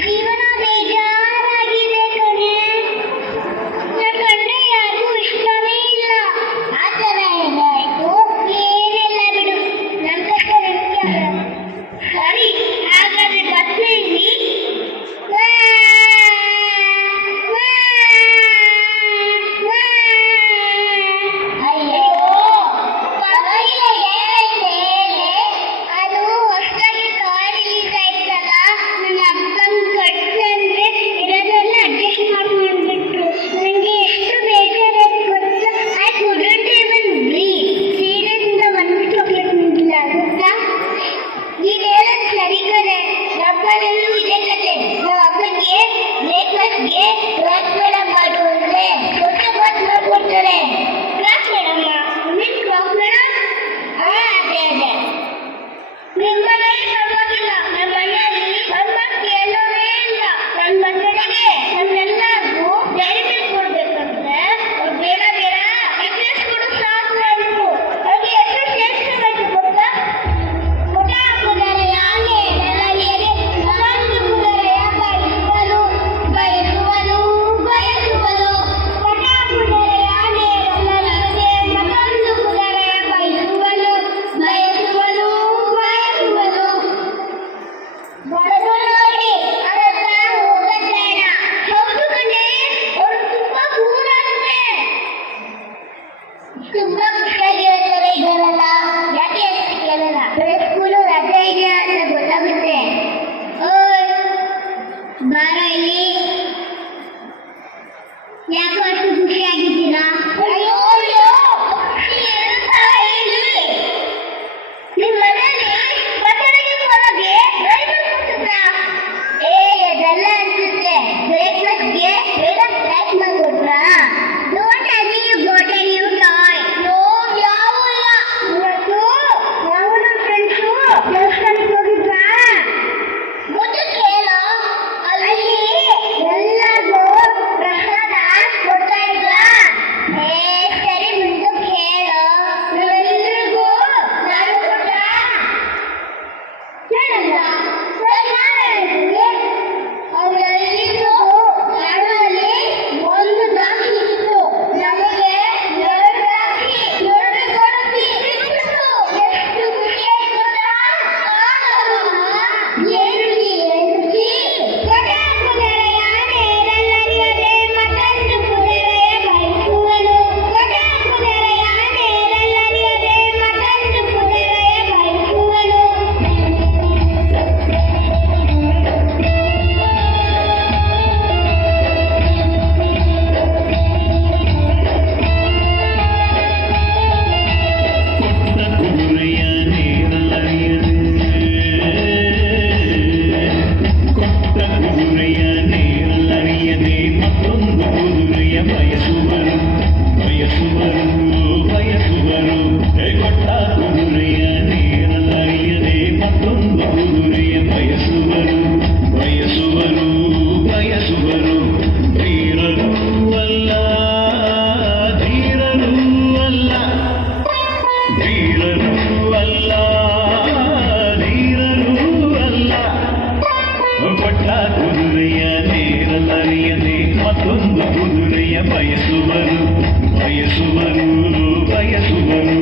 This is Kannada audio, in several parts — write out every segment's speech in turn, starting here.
ಜೀವನ ಬೇಜಾರಾಗಿದೆ ಕಣೆ. ನನ್ನ ಕಂಡ್ರೆ ಯಾರಿಗೂ ಇಷ್ಟನೇ ಇಲ್ಲ. ಆ ಥರ ಏನಾಯ್ತು? ಏನೆಲ್ಲ ಬಿಡು, ನನ್ನ ಕಷ್ಟ ನನಗೆ ಸರಿ. ಹಾಗಾದ್ರೆ ಬಸ್ಸಲ್ಲಿ ಅಯ್ಯೋ ಪರವಾಗಿಲ್ಲ, ಏನೈತೆ ಹೇಳಿ. ಅದು ಹೊಸದಾಗಿ ಕಾರ್ ರಿಲೀಸ್ ಆಯ್ತಲ್ಲ, ನನ್ನ ಅಪ್ಪನ ಖರ್ಚು ಅಂದ್ರೆ ಇರೋದೆಲ್ಲ ಅಡ್ಜಸ್ಟ್ ಮಾಡ್ಕೊಂಡ್ಬಿಟ್ರು. ನನಗೆ ಎಷ್ಟು ಬೇಜಾರಾಯ್ತು ಗೊತ್ತಾ? I couldn't even breathe. ಸೀರೆಯಿಂದ ಒಂದು ಚಾಕ್ಲೇಟ್ ನಿಂತಿಲ್ಲ ಗೊತ್ತಾ? ನೀನು ಹೇಳೋದು ಸರಿ ಕಣೆ. ನಮ್ಮನೆಯಲ್ಲೂ ಇದೆ ಕತೆ. ನಮ್ಮ ಅಪ್ಪನಿಗೆ ಬ್ರೇಕ್ಫಾಸ್ಟ್ಗೆ ಕ್ರಾಸ್ ಮೇಡಮ್ ಮಾಡು ಅಂದ್ರೆ ದೊಡ್ಡ ಬಾತ್ ಮಾಡ್ಕೊಡ್ತಾರೆ. Cross madam? ನೀನು ಕ್ರಾಸ್ ಮೇಡಮ್? ಅದೇ ನಿಮ್ಮ ಮನೆಯಲ್ಲಿ ಪರವಾಗಿಲ್ಲ, ನಮ್ಮ ಮನೆಯಲ್ಲಿ ಹೋಮ್ವರ್ಕ್ ಕೇಳೋದೇ ಇಲ್ಲ. ನನ್ನ ಮಕ್ಕಳಿಗೆ ನಮ್ಮೆಲ್ಲರಿಗೂ ಡೈರಿ ಮಿಲ್ಕ್ ಕೊಡ್ಬೇಕಂದ್ರೆ ಅವ್ರು ಬೇಡ ಬೇಡ ಎಕ್ಸಸ್ ಕೊಡು ಸಾಕು ಅಂದ್ರು. ಅವ್ರಿಗೆ ಎಕ್ಸಸ್ ಎಷ್ಟು ಗೊತ್ತಾ? ಪುಟ ಹಾಕಿದ್ದಾರೆ ಯಾಕೆ ಎಲ್ಲರಿಗೆ ಮಗಂದು ಕುದರೆಯ ಬಯಸುವನು ಬಯಸುವನು ಬಯಸುವನು. ಪುಟ ಹಾಕಿದ್ದಾರೆ ಯಾಕೆ ಎಲ್ಲರಿಗೆ ಮಗಂದು ಕುದರೆಯ ಬಯಸುವನು ಬಯಸುವನು ಬಯಸುವನು. ಬಡದು ನೋಡಿ ಅದಕ್ಕ ಹೋಗಬೇಡ. ಹೌದು ಕಣೆ, ಅವ್ರು ತುಂಬಾ ಕೂರಾಗುತ್ತೆ. ತುಂಬಾ ಖುಷಿಯಾಗಿರ್ತಾರೆ ಇದ್ದಾರಲ್ಲ, ಯಾಕೆ ಅಷ್ಟು ಕೇಳಲ್ಲ? ಸ್ಕೂಲು ರಜೆ ಇದೆಯಾ ಅಂತ ಗೊತ್ತಾಗುತ್ತೆ. ಓಯ್ ಬಾರ ಇಲ್ಲಿ. ಯಾಕೋ ಅಷ್ಟು ಖುಷಿಯಾಗಿದ್ದೀರಾ? ಅಯ್ಯೋ ಅಯ್ಯೋ, ನಿಮ್ಮ ಮನೆಯಲ್ಲಿ ಬಸಳೆಗೆ ಒಳಗೆ ಡ್ರೈವರ್ ಕೊಡ್ತಾ? ಅದೆಲ್ಲ ಅನ್ಸುತ್ತೆ. ಬ್ರೇಕ್ಫಾಸ್ಟ್ಗೆ ಮೇಡಮ್ ಪ್ಯಾಕ್ ಮಾಡಿಕೊಟ್ರಾ? ಡೋಂಟ್ ಅಸಿ you got a new toy. No, ಯಾವೂ ಇಲ್ಲ. ಇವತ್ತು ನಾವು ನಮ್ಮ ಫ್ರೆಂಡ್ಸು ದೇವಸ್ಥಾನಕ್ಕೆ ಹೋಗಿದ್ವಾ? ಮೊದಲು ಕೇಳೋ, ಅಲ್ಲಿ ಎಲ್ಲರಿಗೂ ಪ್ರಸಾದ ಕೊಡ್ತಾ ಇದ್ವಾ? ಸರಿ ಮುಂದೆ ಕೇಳೋ, ನಾವೆಲ್ಲರಿಗೂ ನಾನು ಕೊಟ್ರಾ? ಹೇಳಲ್ಲ. ಅವರೆಲ್ಲರಿಗೂ ನಡುವಲ್ಲಿ ಒಂದು ದ್ರಾಕ್ಷಿ ಇತ್ತು. ನಮಗೆ 2 ದ್ರಾಕ್ಷಿ 2 ಕೊಡತಿ ಸಿಕ್ಕಿತು. ಎಷ್ಟು ಖುಷಿಯಾಯ್ತು ಗೊತ್ತಾ? ಏನು ರುಚಿ ಕೊಡ ಕುದುರೆಯ ನೇರಲ್ಲರಿಯದೆ ಮತ್ತೊಂದು ಕುದುರೆಯ ಬಯಸುವನು. ಕೊಡ ಕುದುರೆಯ ನೇರಲ್ಲರಿಯದೆ ಮತ್ತೊಂದು ಕುದುರೆಯ ಬಯಸುವನು. ಕುದುರೆಯ ನೇರಲ್ಲರಿಯದೆ ಕೊಟ್ಟ ಕುದುರೆಯ ನೇರಲ್ಲರಿಯದೆ ಮತ್ತೊಂದು ಕುದುರೆಯ ಬಯಸುವರು ಬಯಸುವರು ಬಯಸುವರು. ಕೊಟ್ಟ ಕುದುರೆಯ ನೇರಲ್ಲರಿಯದೆ ಮತ್ತೊಂದು ಕುದುರೆಯ ಬಯಸುವರು ಬಯಸುವರು ಬಯಸುವರು. ಧೀರರೂ ಅಲ್ಲ ಧೀರರೂ ಅಲ್ಲ ಧೀರರೂ ಅಲ್ಲ ಧೀರರೂ ಅಲ್ಲ. ಕೊಟ್ಟ ಕುದುರೆಯ ನೇರಲ್ಲರಿಯದೆ ಮತ್ತೊಂದು ಕುದುರೆಯ ಬಯಸುವರು ಬಯಸುವರು ಬಯಸುವರು.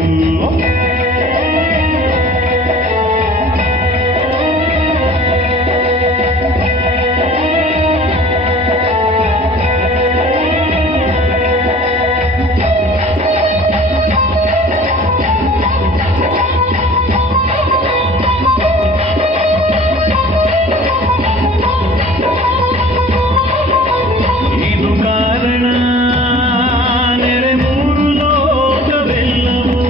ಇದು ಕಾರಣ ನೆರೆ 3 ಲೋಕವೆಲ್ಲವೂ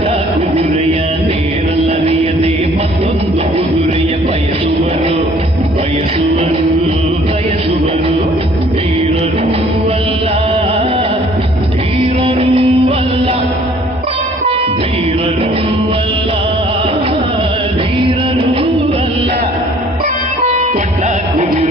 ಕೊಟ್ಟ ಕುದುರೆಯ ನೇರಲರಿಯದೆ ಮತ್ತೊಂದು ಕುದುರೆಯ ಬಯಸುವರು ಬಯಸುವರು ಬಯಸುವರು ಧೀರರೂ ಅಲ್ಲ ಧೀರರೂ ಅಲ್ಲ ಧೀರರೂ ಅಲ್ಲ ಧೀರರೂ ಅಲ್ಲ ಕೊಟ್ಟ ಕುದುರೆ